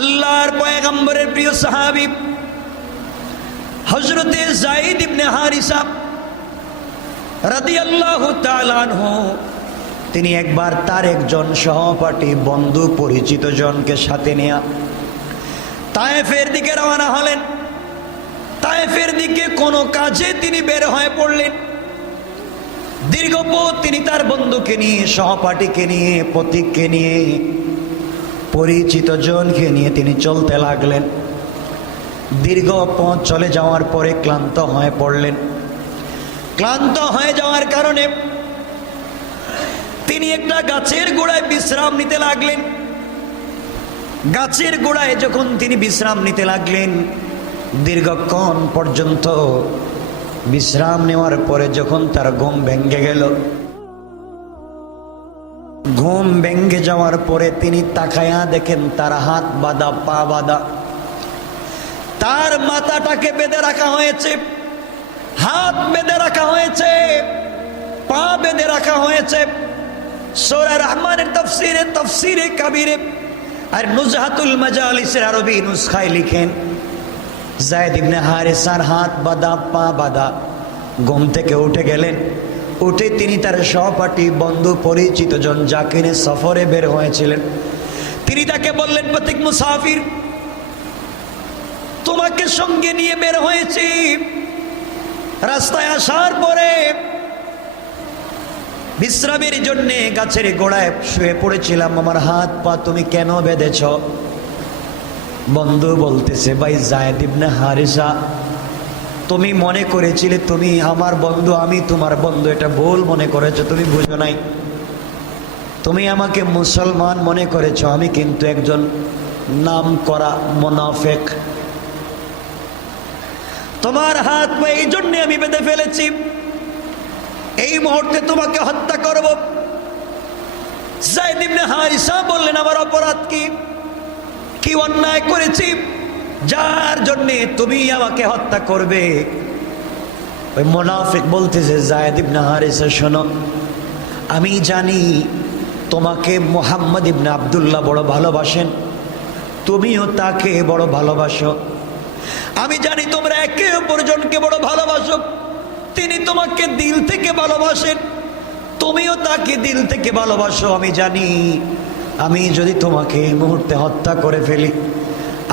আল্লাহর পয়গম্বরের প্রিয় সাহাবী হযরতে যায়েদ ইবনে হারিসা রাদিয়াল্লাহু তাআলা আনহু তিনি একবার তার একজন সহপাঠী বন্ধু পরিচিত জনকে সাথে নিয়ে তায়েফের দিকে রওনা হলেন। তায়েফের দিকে কোনো কাজে তিনি বের হয়ে পড়লেন। দীর্ঘ পথ তিনি তার বন্ধুকে নিয়ে, সহপাঠীকে নিয়ে, পথিককে নিয়ে, পরিচিত জনকে নিয়ে তিনি চলতে লাগলেন। দীর্ঘ পথ চলে যাওয়ার পরে ক্লান্ত হয়ে পড়লেন। ক্লান্ত হয়ে যাওয়ার কারণে তিনি একটা গাছের গোড়ায় বিশ্রাম নিতে লাগলেন। গাছের গোড়ায় যখন তিনি বিশ্রাম নিতে লাগলেন, দীর্ঘক্ষণ পর্যন্ত বিশ্রাম নেওয়ার পরে যখন তার ঘুম ভেঙে গেল, ঘুম ভেঙে যাওয়ার পরে তিনি তাকায়া দেখেন তার হাত বাঁধা, পা বাঁধা, তার মাথাটাকে বেঁধে রাখা হয়েছে, হাত বেঁধে রাখা হয়েছে, পা বেঁধে রাখা হয়েছে। সূরা রহমানের তাফসীরে কাবীরে আর নুজহাতুল মাজালিসের আরবি নুসখায় লিখেন, যায়েদ ইবনে হারিসার হাত বাঁধা, পা বাঁধা। ঘুম থেকে উঠে গেলেন। উঠে তিনি তার সহপাঠী, বন্ধু, পরিচিত জন যাকে নিয়ে সফরে বের হয়েছিলেন, তিনি তাকে বললেন, পথিক মুসাফির, তোমাকে সঙ্গে নিয়ে বের হয়েছি। রাস্তায় আসার পরে বিশ্রামের জন্য গাছের গোড়ায় শুয়ে পড়েছিলাম, আমার হাত পা তুমি কেন বেঁধেছ? বন্ধু বলতেছে, ভাই যায়েদ ইবনে হারিসা, তুমি মনে করেছিলে তুমি আমার বন্ধু, আমি তোমার বন্ধু, এটা ভুল মনে করেছো, তুমি বুঝো নাই। তুমি আমাকে মুসলমান মনে করেছো, আমি কিন্তু একজন নাম করা মুনাফিক। তোমার হাত পা এই জন্য আমি বেঁধে ফেলেছি, এই মুহূর্তে তোমাকে হত্যা করব। যায়েদ ইবনে হারিসা বললেন, আমার অপরাধ কি? কি অন্যায় করেছি যার জন্য তুমি আমাকে হত্যা করবে? ওই মুনাফিক বলতেছে, যায়েদ ইবনে হারিসা শোনো, আমি জানি তোমাকে মুহাম্মদ ইবনে আব্দুল্লাহ বড় ভালোবাসেন, তুমিও তাকে বড় ভালোবাসো। আমি জানি তোমরা একে অপরজনকে বড় ভালোবাসো। তিনি তোমাকে দিল থেকে ভালোবাসেন, তুমিও তাকে দিল থেকে ভালোবাসো। আমি জানি আমি যদি তোমাকে এই মুহূর্তে হত্যা করে ফেলি,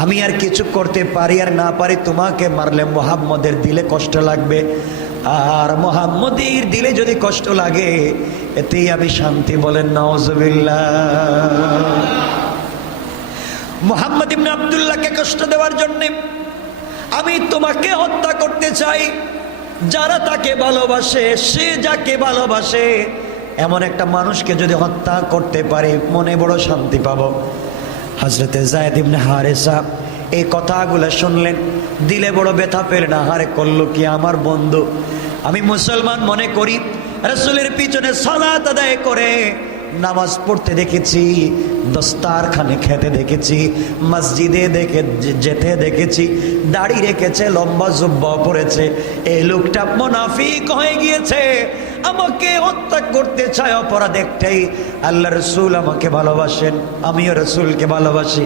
আমি আর কিছু করতে পারি আর না পারি, তোমাকে মারলে মুহাম্মদের দিলে কষ্ট লাগবে, আর মুহাম্মদের দিলে যদি কষ্ট লাগে এতেই আমি শান্তি। বলেন নাউজুবিল্লাহ। মুহাম্মদ ইবনে আব্দুল্লাহকে কষ্ট দেওয়ার জন্য আমি তোমাকে হত্যা করতে চাই। যারা তাকে ভালোবাসে, সে যাকে ভালোবাসে, এমন একটা মানুষকে যদি হত্যা করতে পারে মনে বড় শান্তি পাবো। হযরতে যায়েদ ইবনে হারিসা এই কথাগুলো শুনলেন, দিলে বড় ব্যথা পেলেন। আহারে করলো কি আমার বন্ধু, আমি মুসলমান মনে করি, রাসূলের পিছনে সালাত আদায় করে নামাজ পড়তে দেখেছি, দস্তারখানে খেতে দেখেছি, মসজিদে যেতে দেখেছি, দাড়ি রেখেছে, লম্বা জুব্বা পরেছে। এই লোকটা মুনাফিক হয়ে গিয়েছে, আমাকে হত্যা করতে চায়। অপরাধ একটাই, আল্লাহ রসুল আমাকে ভালোবাসেন, আমিও রসুলকে ভালোবাসি।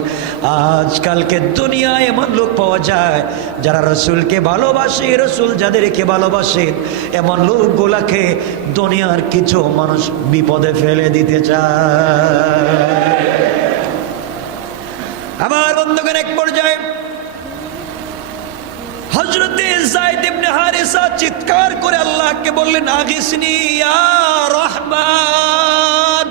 আজকালকে দুনিয়ায় এমন লোক পাওয়া যায় যারা রসুলকে ভালোবাসে, রসুল যাদেরকে ভালোবাসে, এমন লোকগুলাকে দুনিয়ার কিছু মানুষ বিপদে ফেলে দিতে চায়। আমার বন্ধুগণ, এক পর্যায়ে হযরতে যায়েদ ইবনে হারিসা চিৎকার করে আল্লাহকে বললেন, আগিসনি ইয়া রহমান।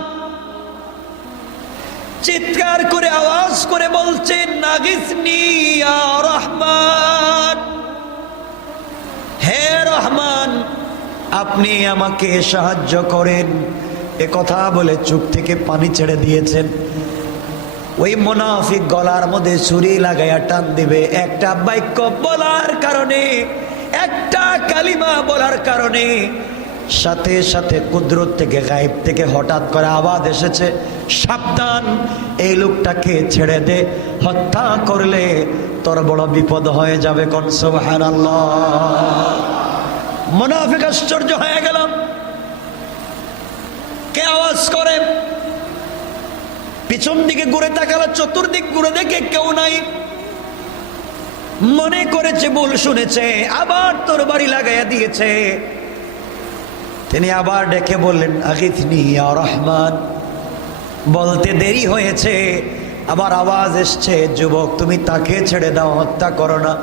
চিৎকার করে আওয়াজ করে বলছেন, আগিসনি ইয়া রহমান, হে রহমান আপনি আমাকে সাহায্য করেন। এ কথা বলে চোখ থেকে পানি ছেড়ে দিয়েছেন। ওই মুনাফিক গলার মধ্যে ছুরি লাগাইয়া টান দিবে, একটা বাক্য বলার কারণে, একটা কালিমা বলার কারণে সাথে সাথে কুদরত থেকে, গায়েব থেকে হঠাৎ করে আওয়াজ এসেছে, সাবধান, এই লোকটাকে ছেড়ে দে, হত্যা করলে তোর বড় বিপদ হয়ে যাবে। কোন সুবহানাল্লাহ। মুনাফিক আশ্চর্য হয়ে গেল, কে আওয়াজ করে? পিছন দিকে ঘুরে তাকালো, চতুর্দিক ঘুরে দেখে কেউ নাই। মনে করেছে ভুল শুনেছে, আবার তরবারি লাগাইয়া দিয়েছে। তিনি আবার ডেকে বললেন, আগিথনি ইয়া রহমান। বলতে দেরি হয়েছে, আবার আওয়াজ এসছে, যুবক তুমি তাকে ছেড়ে দাও, হত্যা করো না।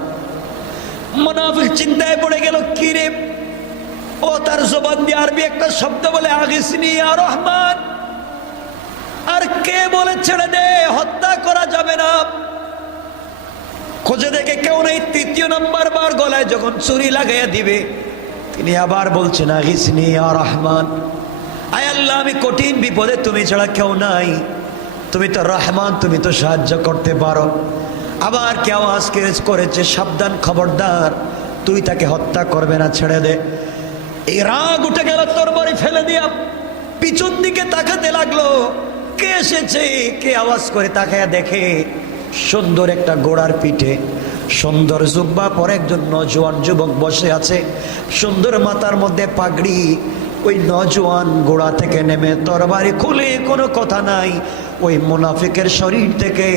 মুনাফিক চিন্তায় পড়ে গেল, কি রে, ও তার জবান দিয়ে আরবি একটা শব্দ বলে, আগিসনি ইয়া রহমান। আর কে বলে ছেড়ে দে, হত্যা করা যাবে না। খোঁজে দেখে কেউ নেই। তৃতীয় নম্বর বার গলায় যখন ছুরি লাগাইয়া দিবে, তিনি আবার বলছেন, আগিসনি ইয়া রহমান। আয় আল্লাহ, আমি কঠিন বিপদে, তুমি ছাড়া কেউ নাই, তুমি তো রহমান, তুমি তো সাহায্য করতে পারো। আবার কে আওয়াজ করেছে, সাবধান, খবরদার, তুই তাকে হত্যা করবে না, ছেড়ে দে। এই রাগ উঠে গেল, তরবারি ফেলে দিয়া পিছন দিকে তাকাতে লাগলো, কে এসেছে, কে আওয়াজ করে তাকায়া দেখে সুন্দর একটা ঘোড়ার পিঠে সুন্দর জুব্বা পরে একজন নজওয়ান যুবক বসে আছে, সুন্দর মাথার মধ্যে পাগড়ি। ওই নজওয়ান ঘোড়া থেকে নেমে তরবারি খুলে, কোনো কথা নাই, ওই মুনাফিকের শরীর থেকে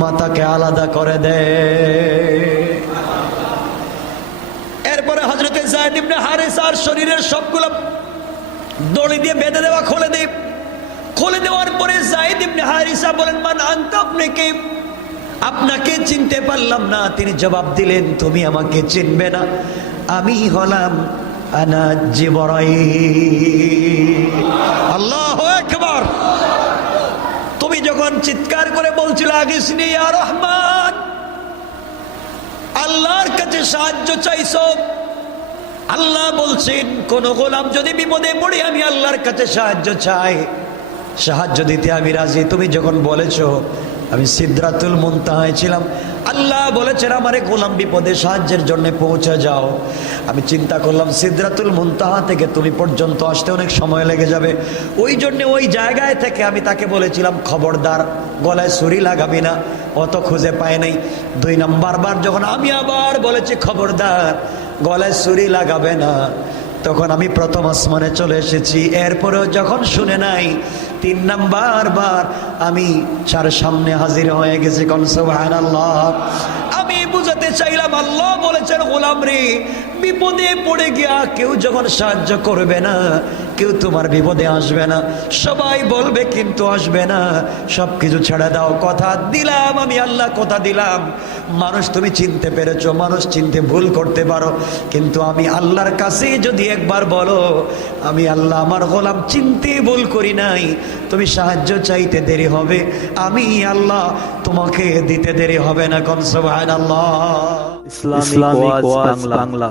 মাথাকে আলাদা করে দেয়। এরপরে হযরতে যায়েদ ইবনে হারেসার শরীরের সবগুলো দড়ি দিয়ে বেঁধে দেওয়া, খুলে দেয়। খুলে দেওয়ার পরে যায়েদ ইবনে হারেসা বলেন, মান আনতা, আপনি কে? আপনাকে চিনতে পারলাম না। তিনি জবাব দিলেন, তুমি আমাকে চিনবে না, আমি হলাম আনা জিবরাইল। আল্লাহু আকবার। তুমি যখন চিৎকার করে বলছিলে, আগিসনি ইয়া রহমান, আল্লাহর কাছে সাহায্য চাইছো। আল্লাহ বলছেন, কোন গোলাম যদি বিপদে পড়ে, আমি আল্লাহর কাছে সাহায্য চাই, সাহায্য দিতে আমি রাজি। তুমি যখন বলেছো, আমি সিদরাতুল মুনতাহায় ছিলাম, আল্লাহ বলেছেন আমারে গোলাম বিপদে সাহায্যের জন্য পৌঁছে যাও। আমি চিন্তা করলাম, সিদরাতুল মুনতাহা থেকে তুমি পর্যন্ত আসতে অনেক সময় লেগে যাবে। ওই জন্য ওই জায়গায় থেকে আমি তাকে বলেছিলাম, খবরদার, গলায় ছুরি লাগাবি না। অত খুঁজে পায় নাই। 2 নম্বর বার যখন আমি আবার বলেছি, খবরদার, গলায় ছুরি লাগাবে না, তখন আমি প্রথম আসমানে চলে এসেছি। এরপরেও যখন শুনে নাই, 3 নম্বর বার আমি তার সামনে হাজির হয়ে গেছি। কোন সুবহানাল্লাহ। আমি বুঝাতে চাইলাম, আল্লাহ বলেছেন, গোলাম রে, বিপদে পড়ে গিয়া কেউ যখন সাহায্য করবে না, কেউ তোমার বিপদে আসবে না, সবাই বলবে কিন্তু আসবে না, সবকিছু ছেড়ে দাও। কথা দিলাম, আমি আল্লাহ কথা দিলাম। মানুষ তুমি চিনতে পেরেছো, মানুষ চিনতে ভুল করতে পারো, কিন্তু আমি আল্লাহর কাছে যদি একবার বলো, আমি আল্লাহ আমার গোলাম চিনতে ভুল করি নাই, তুমি সাহায্য চাইতে দেরি হবে, আমি আল্লাহ তোমাকে দিতে দেরি হবে না। কোন সুবহানাল্লাহ। ইসলামিক ওয়াজ বাংলা।